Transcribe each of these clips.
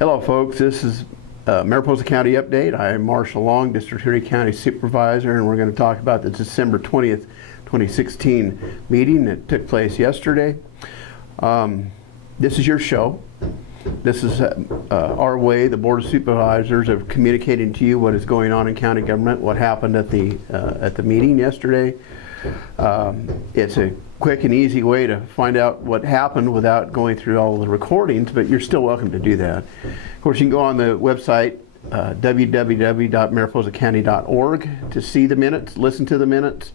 Hello folks, this is Mariposa County Update. I am Marshall Long, District 30 County Supervisor, and we're going to talk about the December 20th, 2016 meeting that took place yesterday. This is your show. This is our way, the Board of Supervisors, of communicating to you what is going on in county government, what happened at the meeting yesterday. It's a quick and easy way to find out what happened without going through all of the recordings, but you're still welcome to do that. Of course, you can go on the website www.mariposacounty.org to see the minutes, listen to the minutes,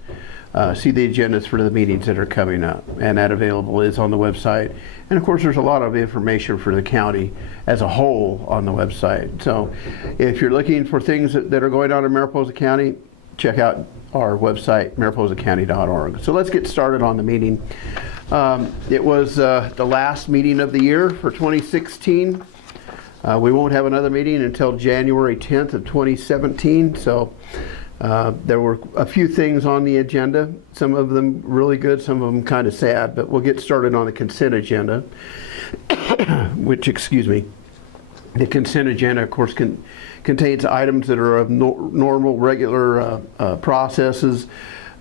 see the agendas for the meetings that are coming up, and that available is on the website. And of course, there's a lot of information for the county as a whole on the website. So if you're looking for things that are going on in Mariposa County, check out our website, mariposacounty.org. So let's get started on the meeting. It was the last meeting of the year for 2016. We won't have another meeting until January 10th of 2017. So there were a few things on the agenda, some of them really good, some of them kind of sad, but we'll get started on the consent agenda, which, excuse me, the consent agenda, of course, contains items that are of normal, regular processes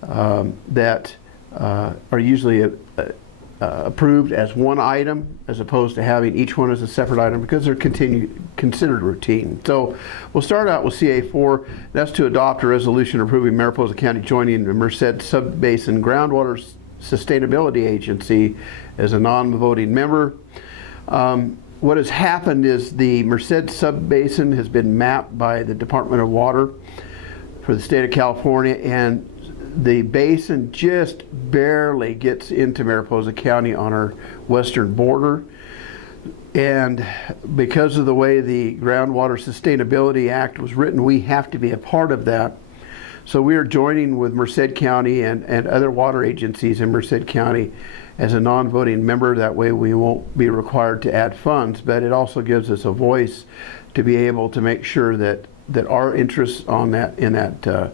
that are usually approved as one item, as opposed to having each one as a separate item, because they're considered routine. So we'll start out with CA4. That's to adopt a resolution approving Mariposa County joining the Merced Subbasin Groundwater Sustainability Agency as a non-voting member. What has happened is the Merced Subbasin has been mapped by the Department of Water for the state of California, and the basin just barely gets into Mariposa County on our western border. And because of the way the Groundwater Sustainability Act was written, we have to be a part of that. So we are joining with Merced County and other water agencies in Merced County as a non-voting member. That way we won't be required to add funds, but it also gives us a voice to be able to make sure that our interests on that in that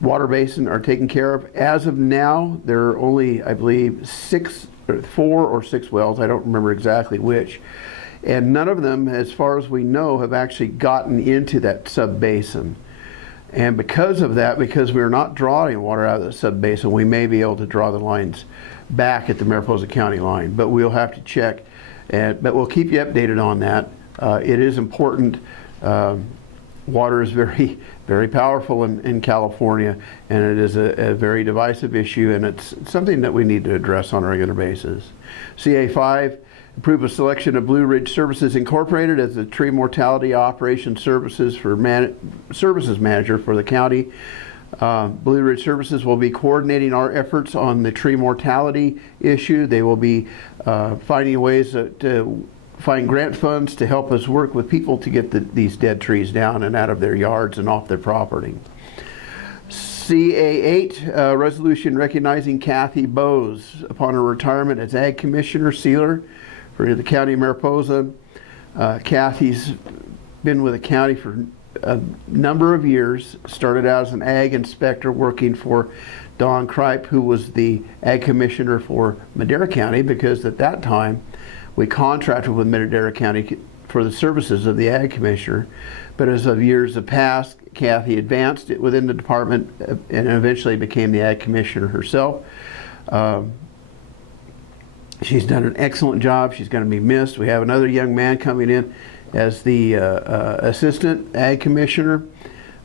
water basin are taken care of. As of now, there are only, I believe, 4 or 6 wells. I don't remember exactly which. And none of them, as far as we know, have actually gotten into that sub-basin. And because of that, because we're not drawing water out of the sub-basin, we may be able to draw the lines back at the Mariposa County line. But we'll have to check. But we'll keep you updated on that. It is important. Water is very, very powerful in California, and it is a very divisive issue, and it's something that we need to address on a regular basis. CA5, approve a selection of Blue Ridge Services Incorporated as the tree mortality operation services services manager for the county. Blue Ridge Services will be coordinating our efforts on the tree mortality issue. They will be finding ways to find grant funds to help us work with people to get these dead trees down and out of their yards and off their property. CA8, resolution recognizing Kathy Bowes upon her retirement as Ag Commissioner Sealer for the County of Mariposa. Kathy's been with the county for a number of years, started out as an Ag Inspector working for Don Kripe, who was the Ag Commissioner for Madera County, because at that time we contracted with Madera County for the services of the Ag Commissioner. But as of years have passed, Kathy advanced it within the department and eventually became the Ag Commissioner herself. She's done an excellent job. She's going to be missed. We have another young man coming in as the Assistant Ag Commissioner.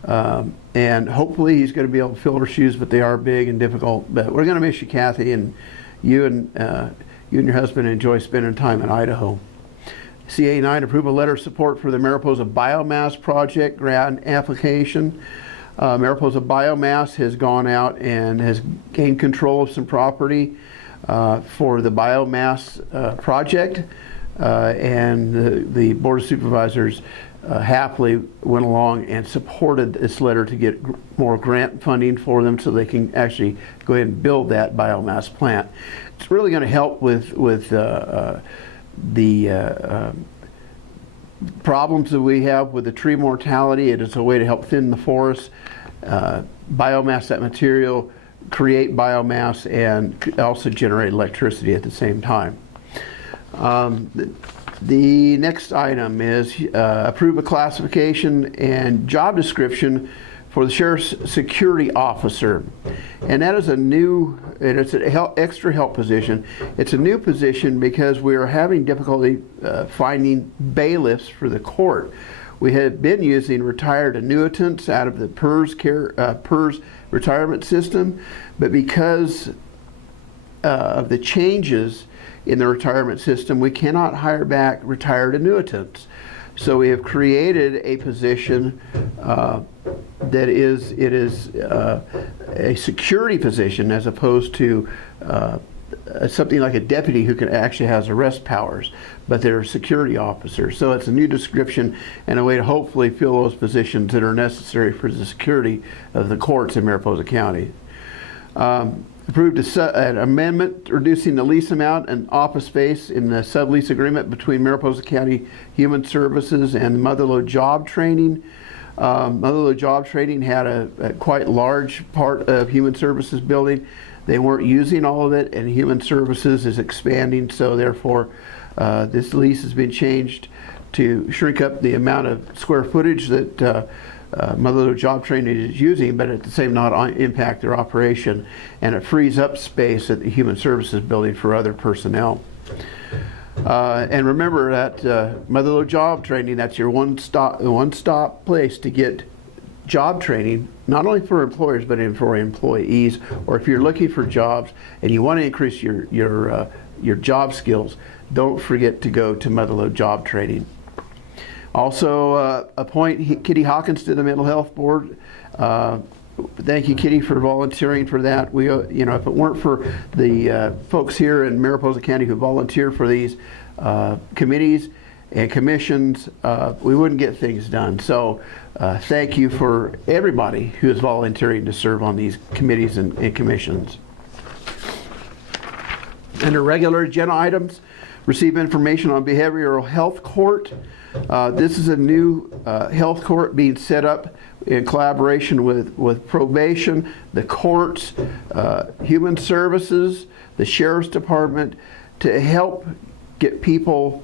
And hopefully he's going to be able to fill her shoes, but they are big and difficult. But we're going to miss you, Kathy, and you and your husband enjoy spending time in Idaho. CA9, approve a letter of support for the Mariposa Biomass Project grant application. Mariposa Biomass has gone out and has gained control of some property for the biomass project, and the Board of Supervisors happily went along and supported this letter to get more grant funding for them so they can actually go ahead and build that biomass plant. It's really going to help with the problems that we have with the tree mortality. It is a way to help thin the forest, biomass, that material, create biomass, and also generate electricity at the same time. The next item is approve a classification and job description for the Sheriff's Security Officer. And that is a new, and it's an extra help position. It's a new position because we are having difficulty finding bailiffs for the court. We had been using retired annuitants out of the PERS retirement system, but because of the changes in the retirement system, we cannot hire back retired annuitants. So we have created a position that is a security position as opposed to something like a deputy who can actually has arrest powers, but they're security officers. So it's a new description and a way to hopefully fill those positions that are necessary for the security of the courts in Mariposa County. Approved an amendment reducing the lease amount and office space in the sublease agreement between Mariposa County Human Services and Motherlode Job Training. Motherlode Job Training had a quite large part of Human Services building. They weren't using all of it, and Human Services is expanding, so therefore this lease has been changed to shrink up the amount of square footage that Motherlode Job Training is using, but at the same not impact their operation, and it frees up space at the Human Services building for other personnel. And remember that Motherlode Job Training, that's your one-stop place to get job training, not only for employers but for employees, or if you're looking for jobs and you want to increase your job skills, don't forget to go to Motherlode Job Training. Also, appoint Kitty Hawkins to the Mental Health Board. Thank you, Kitty, for volunteering for that. We, if it weren't for the folks here in Mariposa County who volunteer for these committees and commissions, we wouldn't get things done. So, thank you for everybody who is volunteering to serve on these committees and commissions. Under regular agenda items, receive information on behavioral health court. This is a new health court being set up in collaboration with probation, the courts, Human Services, the Sheriff's Department, to help get people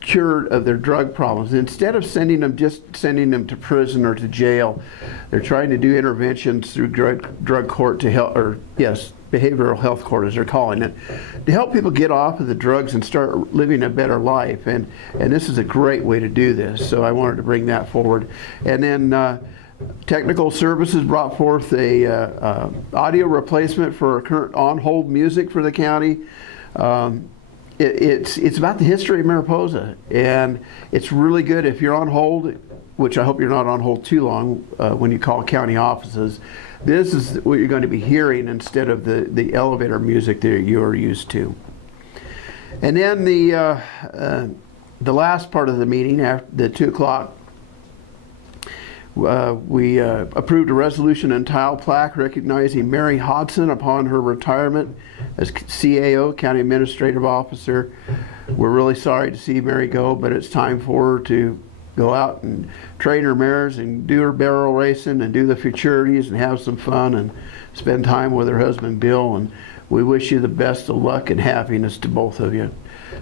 cured of their drug problems. Instead of sending them to prison or to jail, they're trying to do interventions through drug court to help, or yes, behavioral health court as they're calling it, to help people get off of the drugs and start living a better life. And this is a great way to do this. So I wanted to bring that forward. And then Technical Services brought forth a audio replacement for current on-hold music for the county. It's about the history of Mariposa, and it's really good if you're on hold, which I hope you're not on hold too long when you call county offices. This is what you're going to be hearing instead of the elevator music that you're used to. And then the last part of the meeting, after the 2 o'clock, we approved a resolution and tile plaque recognizing Mary Hodson upon her retirement as CAO, County Administrative Officer. We're really sorry to see Mary go, but it's time for her to go out and train her mares and do her barrel racing and do the futurities and have some fun and spend time with her husband Bill. And we wish you the best of luck and happiness to both of you.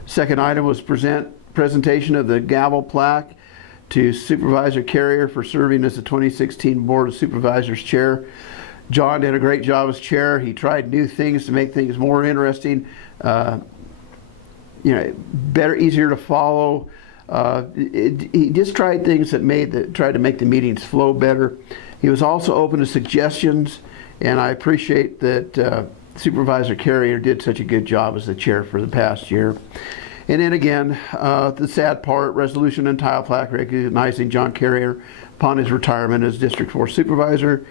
Second item was presentation of the gavel plaque to Supervisor Carrier for serving as the 2016 Board of Supervisors Chair. John did a great job as chair. He tried new things to make things more interesting, better, easier to follow. He just tried things that tried to make the meetings flow better. He was also open to suggestions, and I appreciate that Supervisor Carrier did such a good job as the chair for the past year. And then again, the sad part, resolution and tile plaque recognizing John Carrier upon his retirement as District 4 Supervisor.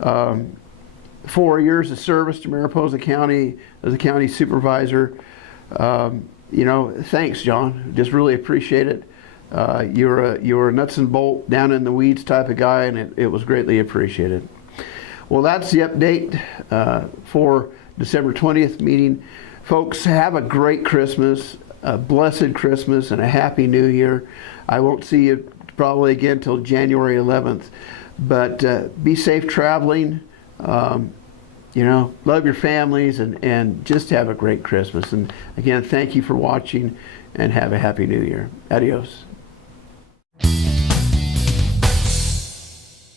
4 years of service to Mariposa County as a county supervisor. Thanks, John. Just really appreciate it. You're a nuts and bolt, down in the weeds type of guy, and it was greatly appreciated. Well, that's the update for December 20th meeting. Folks, have a great Christmas, a blessed Christmas, and a happy New Year. I won't see you probably again till January 11th, but be safe traveling. you know, love your families and just have a great Christmas. And again, thank you for watching and have a happy new year. Adios.